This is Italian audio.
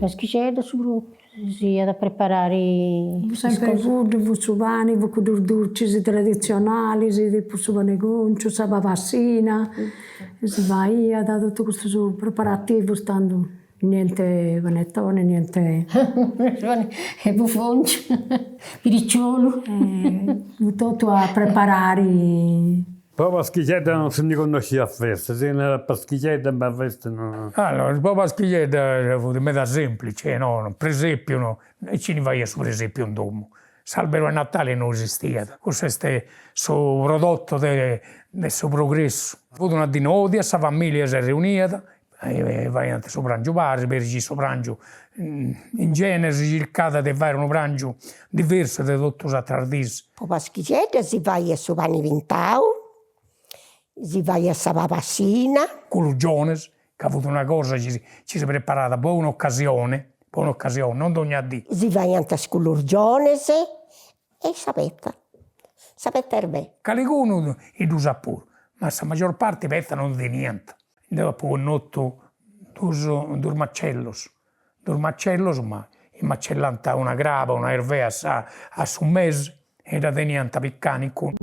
Paschicetta su gruppo, sì, da preparare sempre food, vussuvani, vucudur dolci tradizionali, di pussuvanegoncio, sabavassina, si vai a dare tutto questo preparativo, stando niente panettone, niente... e buffoncio, piricciolo. Tutto a preparare... Poi Paschichetta non si riconosce a festa, se non è Paschichetta ma a festa no. Allora, il Paschichetta è meta semplice, no? Presepio, no? E ci ne vai su presepio un domo. L'albero a Natale non esisteva. Questo è il prodotto del suo progresso. Avuto una dinodi, questa famiglia si è riunita, e vai a soprangio pare, per il soprangio in genere si cercava di fare un pranzo diverso da tutto il tradizio. Il Paschichetta si fa a su pane vintau, si va a sa papassina. Con il Jones, che ha avuto una cosa, ci si è preparata per un'occasione, non ogni dì. Si va a sculurgiones e sapetta erbè. Qualcuno lo sa pure, ma la maggior parte petta non di niente. Dopo un notto durmacellos, ma in macellanta una grava, una ervea a su mese, e da niente piccanico.